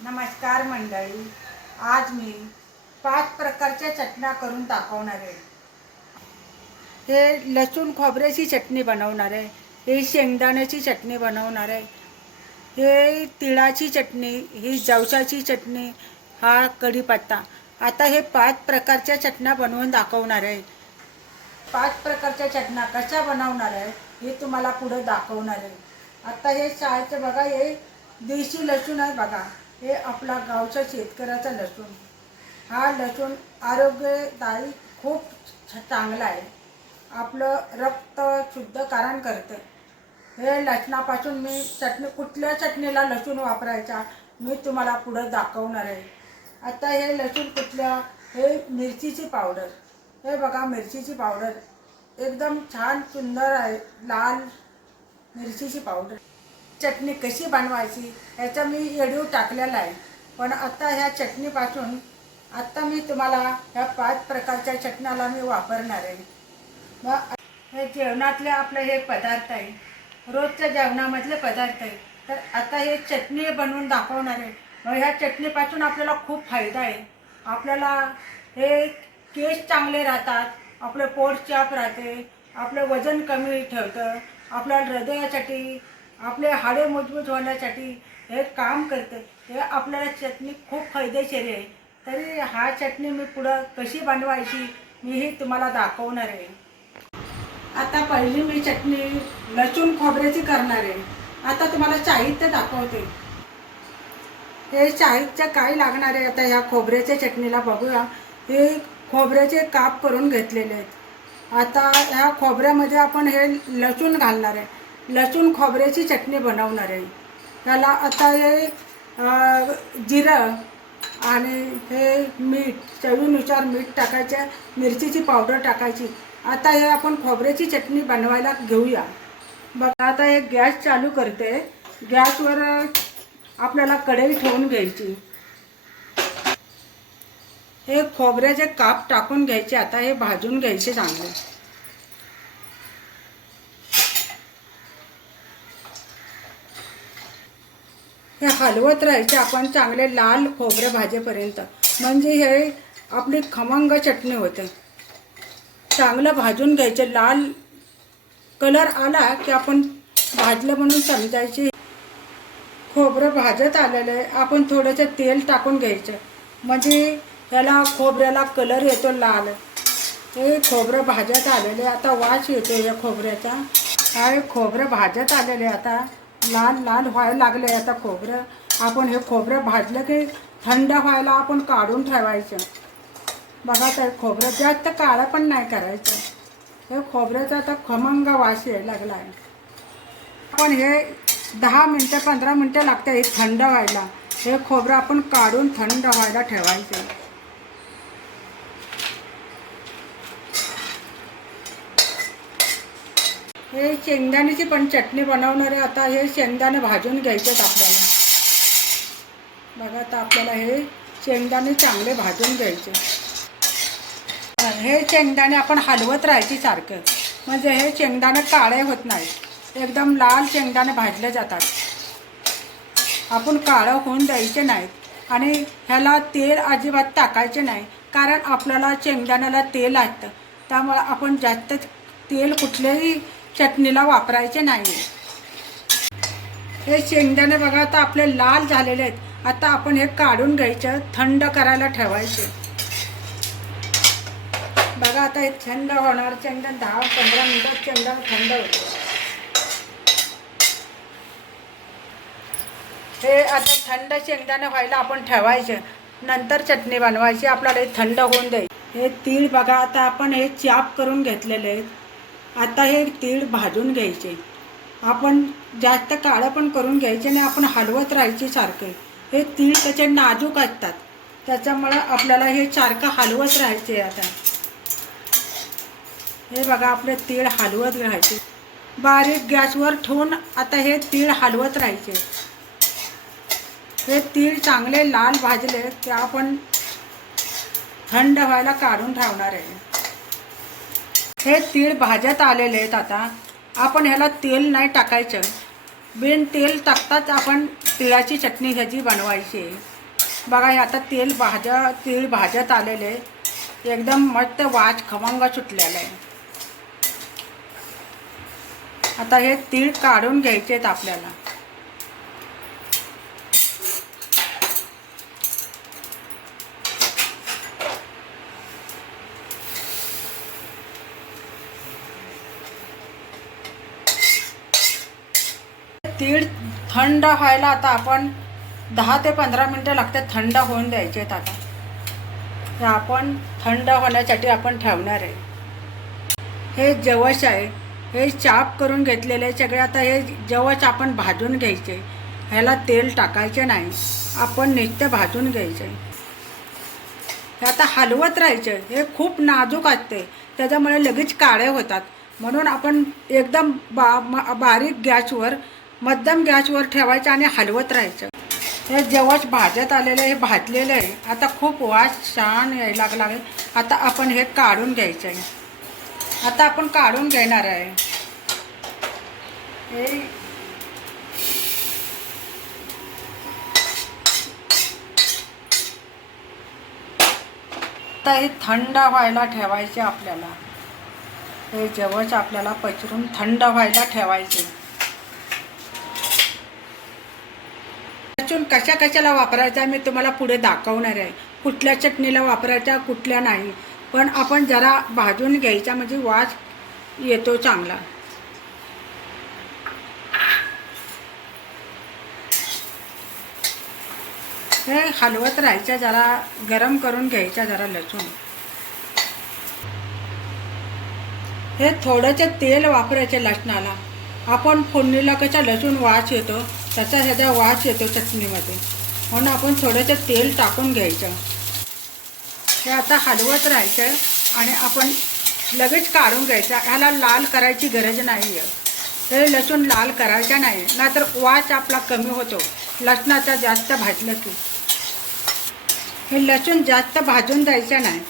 नमस्कार मंडळी, आज मी 5 प्रकारच्या चटण्या करून दाखवणार आहे। हे लसूण खोबऱ्याची चटणी बनवणार आहे, हे शेंगदाण्याची चटणी बनवणार आहे, हे तिळाची चटणी, ही जवसाची चटणी, हा कढीपत्ता। आता हे 5 प्रकारच्या चटण्या बनवून दाखवणार आहे। 5 प्रकारच्या चटण्या कशा बनवणार आहे हे तुम्हाला पुढे दाखवणार आहे। आता हे चायचं बघा, हे देशी लसूण आहे बघा, हे आपला गावचा शेतकऱ्याचा लसूण। हा लसूण आरोग्यदायी खूप चांगला आहे, आपलं रक्त शुद्धीकरण करते। हे लसणापासून मी चटणी, कुठल्या चटणीला लसूण वापरायचा मी तुम्हाला पुढे दाखवणार आहे। आता हे लसूण कुठल्या, हे मिरचीची पावडर, हे बघा मिरचीची पावडर एकदम छान सुंदर आहे, लाल मिरचीची पावडर। चटणी कशी बनवायची याचा मी व्हिडिओ टाकलेला आहे, पण आता ह्या चटणीपासून आता मी तुम्हाला ह्या 5 प्रकारच्या चटण्याला मी वापरणार आहे। मग हे जेवणातले आपले हे पदार्थ आहे, रोजच्या जेवणामधले पदार्थ आहे, तर आता हे चटणी बनवून दाखवणार आहे। मग ह्या चटणीपासून आपल्याला खूप फायदा आहे। आपल्याला हे केस चांगले राहतात, आपलं पोट साफ राहते, आपलं वजन कमी ठेवतं, आपल्या हृदयासाठी, आपले हाडे मजबूत होण्यासाठी हे काम करते। हे आपल्याला चटणी खूप फायदेशीर आहे। तरी हा चटणी मी पुढं कशी बनवायची मीही तुम्हाला दाखवणार आहे। आता पहिली मी चटणी लसूण खोबऱ्याची करणार आहे। आता तुम्हाला साहित्य दाखवते। हे साहित्य काय लागणार आहे आता ह्या खोबऱ्याच्या चटणीला बघूया। हे खोबऱ्याचे काप करून घेतलेले आहेत। आता ह्या खोबऱ्यामध्ये आपण हे लसूण घालणार आहे, लसूण खोबऱ्याची चटणी बनवणार आहे। त्याला आता हे जिरं आणि हे मीठ, चवीनुसार मीठ टाकायचं, मिरचीची पावडर टाकायची। आता हे आपण खोबऱ्याची चटणी बनवायला घेऊया। बघा आता हे गॅस चालू करते। गॅसवर आपल्याला कढई ठेवून घ्यायची। हे खोबऱ्याचे काप टाकून घ्यायचे, आता हे भाजून घ्यायचे चांगले। हे हलवत राहायचे आपण चांगले लाल खोबरं भाजेपर्यंत, म्हणजे हे आपली खमंग चटणी होते। चांगलं भाजून घ्यायचे, लाल कलर आला की आपण भाजलं म्हणून समजायचे। खोबरं भाजत आलेलं आहे, आपण थोडंसं तेल टाकून घ्यायचं, म्हणजे याला खोबऱ्याला कलर येतो लाल। हे खोबरं भाजत आलेले, आता वास येतो या खोबऱ्याचा। हे खोबरं भाजत आलेले, आता लाल लाल व्हायला लागले। आता खोबरं, आपण हे खोबरं भाजलं की थंड व्हायला आपण काढून ठेवायचं। बघा तर खोबरं जास्त काळं पण नाही करायचं। हे खोबऱ्याचा आता खमंग वास यायला लागला आहे। आपण हे 10 मिनटं 15 मिनटं लागते हे थंड व्हायला। हे खोबरं आपण काढून थंड व्हायला ठेवायचं। हे शेंगदाण्याची पण चटणी बनवणार आहे। आता हे शेंगदाणे भाजून घ्यायचेत आपल्याला। बघा आता आपल्याला हे शेंगदाणे चांगले भाजून घ्यायचे। हे शेंगदाणे आपण हलवत राहायचे सारखं, म्हणजे हे शेंगदाणे काळे होत नाहीत, एकदम लाल शेंगदाणे भाजले जातात। आपण काळं होऊन द्यायचे नाहीत आणि ह्याला तेल अजिबात टाकायचे नाही, कारण आपल्याला शेंगदाण्याला तेल असतं, त्यामुळे आपण जास्त तेल कुठल्याही चटणीला वापरायचे नाही। हे शेंगदाणे बघा आता आपले लाल झालेले आहेत। आता आपण हे काढून घ्यायचं, थंड करायला ठेवायचे। बघा आता हे थंड होणार, शेंगदाणे 10-15 मिनिटात शेंगदाणे थंड होते। हे आता थंड शेंगदाणे व्हायला आपण ठेवायचे, नंतर चटणी बनवायची, आपल्याला हे थंड होऊन द्यायचे। हे तीळ बघा आता आपण हे चाप करून घेतलेले आहेत। आता हे तीळ भाजून घ्यायचे, आपण जास्त काळं पण करून घ्यायचे नाही, आपण हलवत राहायचे सारखे। हे तीळ त्याचे नाजूक असतात, त्याच्यामुळे आपल्याला हे सारखं हलवत राहायचे। आता हे बघा आपले तीळ हलवत राहायचे, बारीक गॅसवर ठेवून आता हे तीळ हलवत राहायचे। हे तीळ चांगले लाल भाजले की आपण थंड व्हायला काढून ठेवणार आहे। हे तीळ भाजत आलेले आहेत, आता आपण ह्याला तेल नाही टाकायचं, बिन तेल टाकताच आपण तिळाची चटणी ह्याची बनवायची आहे. बघा हे आता तीळ भाजत आलेले, एकदम मस्त वास खमंग सुटलेला आहे. आता हे तीळ काढून घ्यायचे आहेत आपल्याला. तीळ थंड व्हायला आता आपण 10 ते 15 मिनटं लागतात थंड होऊन द्यायचे आहेत. आता हे आपण थंड होण्यासाठी आपण ठेवणार आहे. हे जवस आहे, हे चाप करून घेतलेले सगळे. आता हे जवस आपण भाजून घ्यायचे, ह्याला तेल टाकायचे नाही, आपण नुसते भाजून घ्यायचे. हे आता हलवत राहायचे. हे खूप नाजूक असते, त्याच्यामुळे लगेच काळे होतात. म्हणून आपण एकदम बारीक गॅसवर, मध्यम गॅसवर ठेवायचं आणि हलवत राहायचं. हे जवस भाजत आलेलं, हे भाजलेलं आहे. आता खूप वास छान यायला लागला आहे. आता आपण हे काढून घ्यायचं आहे. आता आपण काढून घेणार आहे. आता हे थंड व्हायला ठेवायचे आपल्याला. हे जवस आपल्याला पचरून थंड व्हायला ठेवायचे. लसूण कशाला वापरायचा मी तुम्हाला पुढे दाखवणार आहे. कुठल्या चटणीला वापरायचा, कुठल्या नाही. पण आपण जरा भाजून घ्यायचा म्हणजे वास येतो चांगला. हे हलवत राहायचं, जरा गरम करून घ्यायचा जरा लसूण. हे थोडंसं तेल वापरायचे लसणाला. आपण फोडणीला कसा लसूण वास येतो तसा ह्याचा वास येतो चटणीमध्ये, म्हणून आपण थोडंसं तेल टाकून घ्यायचं. हे आता हलवत राहायचं आणि आपण लगेच काढून घ्यायचं. ह्याला लाल करायची गरज नाही आहे. हे लसूण लाल करायचा नाही, नाहीतर वास आपला कमी होतो लसणाचा जास्त भाजलं की. हे लसूण जास्त भाजून द्यायचं नाही,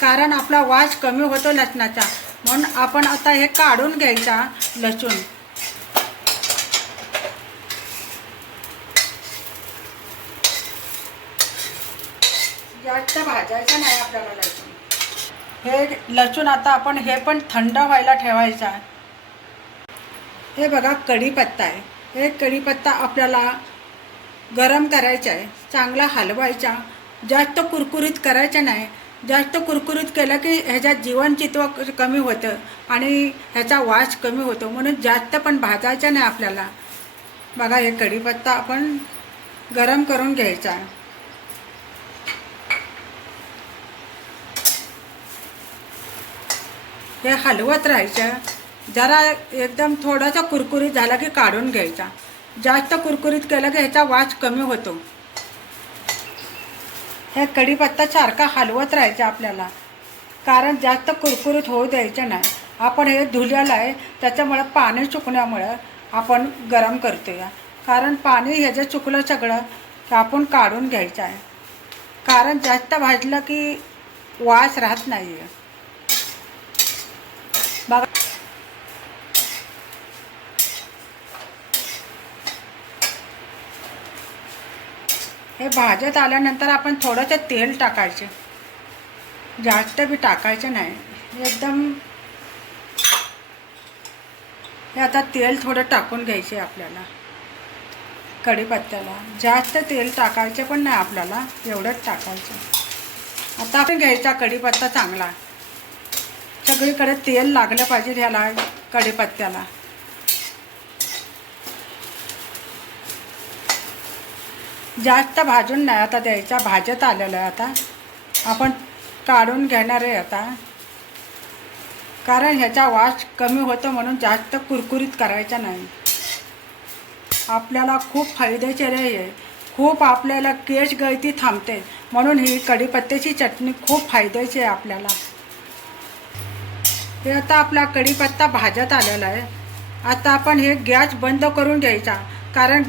कारण आपला वास कमी होतो लसणाचा. म्हणून आपण आता हे काढून घ्यायचा लसूण. जास्त भाजायचं नाही आपल्याला लसूण. हे लसूण आता आपण हे पण थंड व्हायला ठेवायचा. हे बघा कढीपत्ता आहे. हे कढीपत्ता आपल्याला गरम करायचा आहे, चांगला हलवायचा. जास्त कुरकुरीत करायचं नाही. जास्त कुरकुरीत केलं की ह्याच्यात जीवनसत्व कमी होतं आणि ह्याचा वास कमी होतो, म्हणून जास्त पण भाजायचं नाही आपल्याला. बघा हे कढीपत्ता आपण गरम करून घ्यायचा. हे हलवत राहायचं. जरा एकदम थोडासा कुरकुरीत झाला की काढून घ्यायचा. जास्त कुरकुरीत केलं की ह्याचा वास कमी होतो. हे कढीपत्ता सारखा हलवत राहायचं आपल्याला, कारण जास्त कुरकुरीत होऊ द्यायचं नाही. आपण हे धुल्याला आहे, त्याच्यामुळं पाणी सुकण्यामुळं आपण गरम करतो या. कारण पाणी ह्याचं चुकलं सगळं तर आपण काढून घ्यायचं आहे, कारण जास्त भाजलं की वास राहत नाही आहे. बघा हे भाजत आल्यानंतर आपण थोडंसं तेल टाकायचे, जास्त बी टाकायचं नाही. एकदम हे आता तेल थोडं टाकून घ्यायचे आपल्याला. कढीपत्त्याला जास्त तेल टाकायचं पण नाही आपल्याला, एवढंच टाकायचं. आता आपण घ्यायचा कढीपत्ता चांगला, सगळीकडे तेल लागलं पाहिजे ह्याला कढीपत्त्याला. जास्त भाजून नाही आता द्यायचा. भाजत आलेलं आहे. आता आपण काढून घेणार आहे आता, कारण ह्याचा वास कमी होतो, म्हणून जास्त कुरकुरीत करायचा नाही. आपल्याला खूप फायदेशीर आहे. खूप आपल्याला केस गळती थांबते, म्हणून ही कढीपत्त्याची चटणी खूप फायद्याची आहे आपल्याला. हे आता आपला कढीपत्ता भाजत आलेला आहे. आता आपण हे गॅस बंद करून घ्यायचा, कारण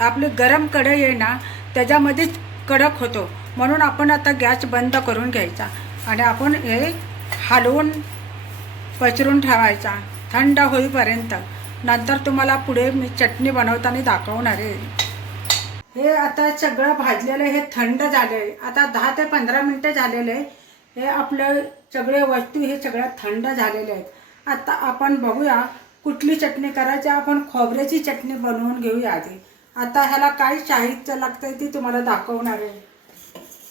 आपली गरम कढई आहे ना, त्याच्यामध्येच कडक होतो. म्हणून आपण आता गॅस बंद करून घ्यायचा आणि आपण हे हलवून पसरून ठेवायचा थंड होईपर्यंत. नंतर तुम्हाला पुढे मी चटणी बनवताना दाखवणार आहे. हे आता सगळं भाजलेलं हे थंड झाले. आता 10 ते 15 मिनटं झालेले आहे. हे आपलं सगळे वस्तू हे सगळ्या थंड झालेले आहेत. आता आपण बघूया कुठली चटणी करायची. आपण खोबऱ्याची चटणी बनवून घेऊया आधी. आता ह्याला काय साहित्य लागतं ती तुम्हाला दाखवणार आहे.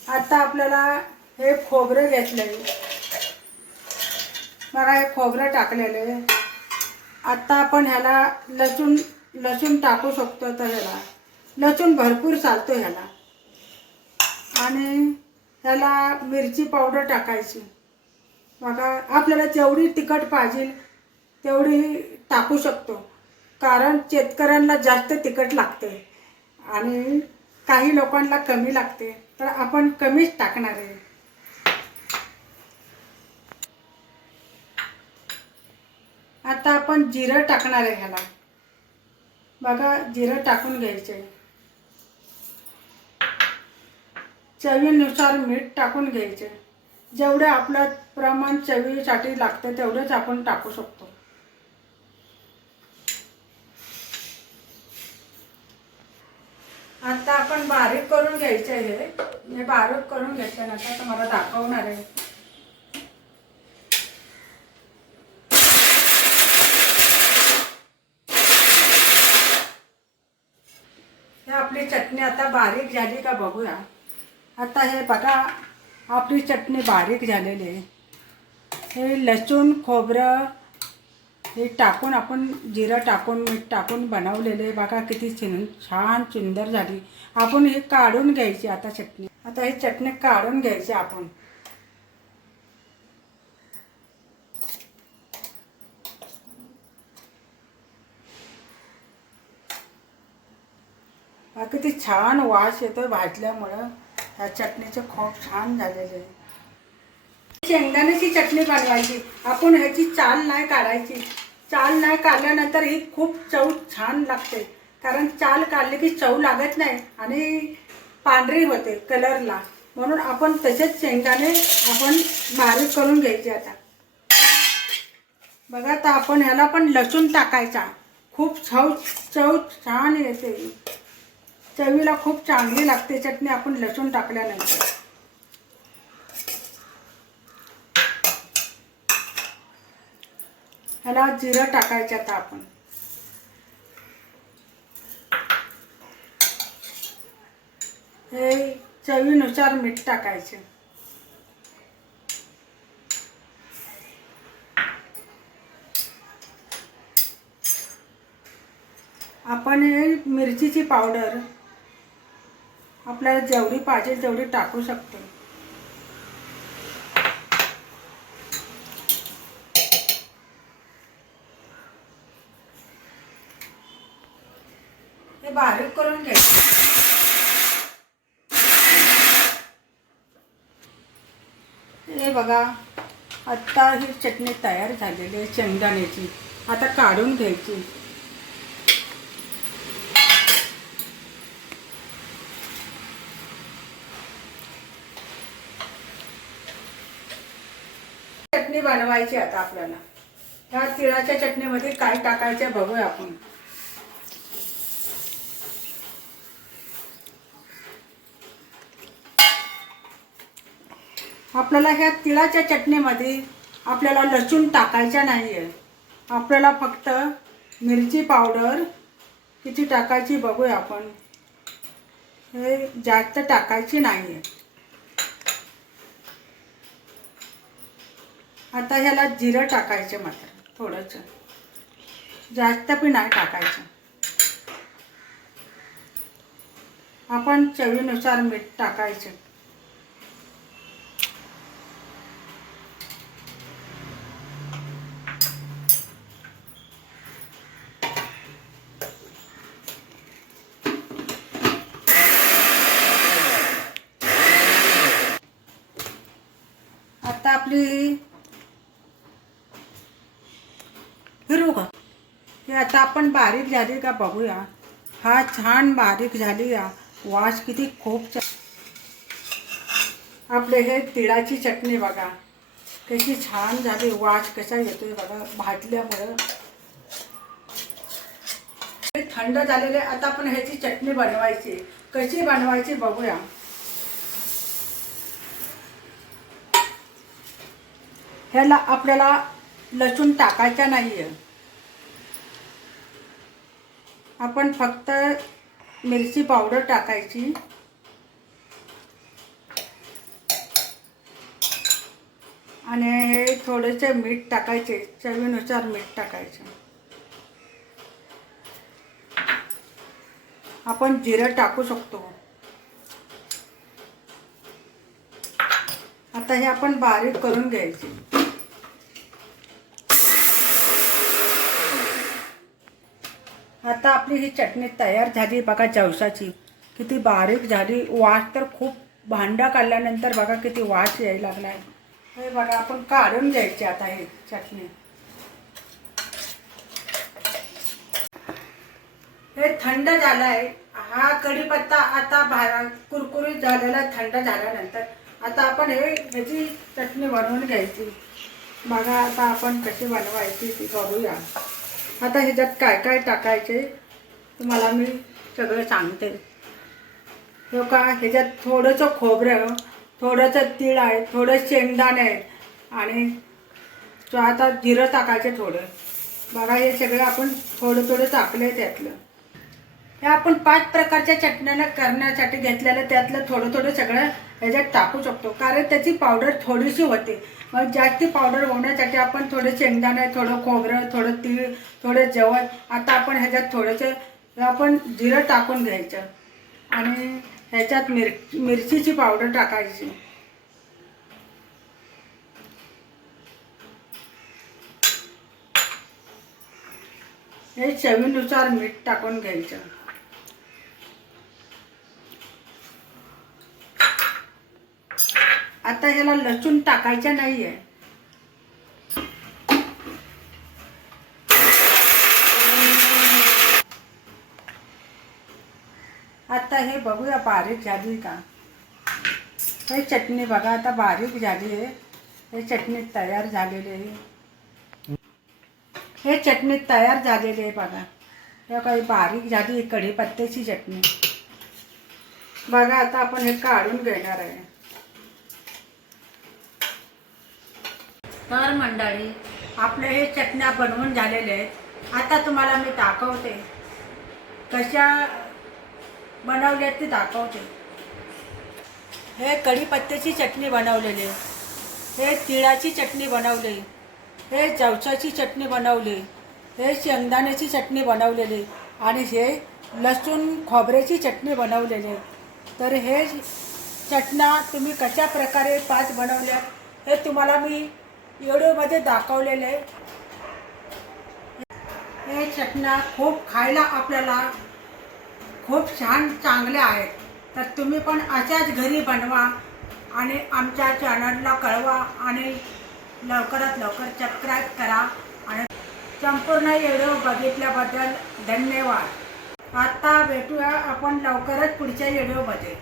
आता आपल्याला हे खोबरं घेतलं आहे बघा. हे खोबरं टाकलेलं आहे. आता आपण ह्याला लसूण टाकू शकतो. तर ह्याला लसूण भरपूर चालतो ह्याला. आणि ह्याला मिरची पावडर टाकायची बघा. आपल्याला जेवढी तिखट पाहिजे तेवढी टाकू शकतो, कारण शेतकऱ्यांना जास्त तिखट लागते आणि काही लोकांना कमी लागते, तर आपण कमीच टाकणार आहे. आता आपण जिरं टाकणार आहे ह्याला बघा. जिरं टाकून घ्यायचे. चवीनुसार मीठ टाकून घ्यायचे. जेवढे आपलं प्रमाण चवीसाठी लागतं तेवढंच आपण टाकू शकतो. आता आपण बारीक करून घ्यायचे. हे बारीक करून घेतल्यानंतर तुम्हाला दाखवणार आहे. हे आपली चटणी आता बारीक झाली का बघूया. आता हे बघा आपली चटणी बारीक झालेली आहे. हे लसूण खोबरं हे टाकून आपण जिरं टाकून मीठ टाकून बनवलेले बघा. किती छान सुंदर झाली. आपण हे काढून घ्यायची आता चटणी. आता ही चटणी काढून घ्यायची आपण. किती छान वास येतो भाजल्यामुळं. ह्या चटणीचे खूप छान झालेले आहे. शेंगदाण्याची चटणी बनवायची. आपण ह्याची चाल नाही काढायची. चाल नाही काढल्यानंतर ही खूप चव छान लागते, कारण चाल काढली की चव लागत नाही आणि पांढरी होते कलरला. म्हणून आपण तसेच शेंगदाणे आपण बारीक करून घ्यायचे. आता बघा. तर आपण ह्याला पण लसूण टाकायचा. खूप चव छान येते. चवीला खूप चांगली लागते चटणी आपण लसूण टाकल्यानंतर. ह्याला जिरं टाकायचं. आता आपण हे चवीनुसार मीठ टाकायचे. आपण हे मिरचीची पावडर आपल्याला जेवढी पाहिजे तेवढी टाकू शकतो. हे बारीक करून घ्यायचं. हे बघा आता ही चटणी तयार झालेली आहे शेंगदाण्याची. आता काढून घ्यायची. चटणी बनवायची. आता आपल्याला ह्या तिळाच्या चटणीमध्ये काय टाकायचं बघूया आपण. आपल्याला ह्या तिळाच्या चटणीमध्ये आपल्याला लसूण टाकायचा नाही आहे. आपल्याला फक्त मिरची पावडर किती टाकायची बघूया आपण. हे जास्त टाकायची नाही आहे. आता ह्याला जिरं टाकायचं मात्र थोडंसं, जास्त पण नाही टाकायचं. आपण चवीनुसार मीठ टाकायचं. आता आपली फिरवू का. हे आता आपण बारीक झाली का बघूया. हा छान बारीक झाली. या वास किती खूप आपले हे तिळाची चटणी बघा कशी छान झाली. वास कसा येतोय बघा भाजल्यामुळं. थंड झालेले. आता आपण ह्याची चटणी बनवायची. कशी बनवायची बघूया. ह्याला आपल्याला लसूण टाकायचा नाहीये. आपण फक्त मिरची पावडर टाकायची आणि थोडेसे मीठ टाकायचे, चवीनुसार मीठ टाकायचे. आपण जिरं टाकू शकतो. आता हे आपण बारीक करून घ्यायचे. आता आपली ही चटणी तयार झाली बघा. जवसाची किती बारीक झाली. वास तर खूप, भांडा काढल्यानंतर बघा किती वास यायला लागलाय. हे बघा आपण काढून घ्यायची आता ही चटणी. हे थंड झालाय. हा कढीपत्ता आता कुरकुरीत झालेला. थंड झाल्यानंतर आता आपण ह्याची चटणी बनवून घ्यायची. बघा आता आपण कशी बनवायची ती बघूया. आता ह्याच्यात काय काय टाकायचे तुम्हाला मी सगळं सांगते. हे का ह्याच्यात थोडंसं खोबरं, थोडंसं तीळ आहे, थोडं शेंगदाणे आहे आणि आता जिरं टाकायचे थोडं. बघा हे सगळं आपण थोडं थोडं टाकलं आहे त्यातलं. हे आपण 5 प्रकारच्या चटण्या करण्यासाठी घेतलेलं त्यातलं थोडं थोडं सगळं ह्याच्यात टाकू शकतो. कारण त्याची पावडर थोडीशी होते. मग जास्ती पावडर होण्यासाठी आपण थोडे शेंगदाणे, थोडं खोबरं, थोडं तीळ, थोडं जवळ. आता आपण ह्याच्यात थोडंसं आपण जिरं टाकून घ्यायचं आणि ह्याच्यात मिरचीची पावडर टाकायची. हे चवीनुसार मीठ टाकून घ्यायचं. आता ह्याला लसूण टाकायचं नाहीये. आता हे बघूया बारीक झाली का. हे चटणी बघा आता बारीक झाली आहे. हे चटणी तयार झालेली आहे. हे चटणी तयार झालेली आहे बघा. हे काही बारीक झाली कढीपत्त्याची चटणी. बघा आता आपण हे काढून घेणार आहे. तर मंडळी आपले हे चटण्या बनवून झालेले आहेत. आता तुम्हाला मी दाखवते कशा बनवल्या ते दाखवते. हे कढीपत्त्याची चटणी बनवलेली, हे तिळाची चटणी बनवली, हे जवसाची चटणी बनवली, हे शेंगदाण्याची चटणी बनवलेली आणि हे लसूण खोबऱ्याची चटणी बनवलेली. तर हे चटण्या तुम्ही कशा प्रकारे 5 बनवल्या हे तुम्हाला मी व्हिडिओमध्ये दाखवलेले. हे चटण्या खूप खायला आपल्याला खूप छान चांगल्या आहेत. तर तुम्ही पण अशाच घरी बनवा आणि आमच्या चॅनलला कळवा आणि लवकरात लवकर सबस्क्राईब करा. आणि संपूर्ण व्हिडिओ बघितल्याबद्दल धन्यवाद. आता भेटूया आपण लवकरच पुढच्या व्हिडिओमध्ये.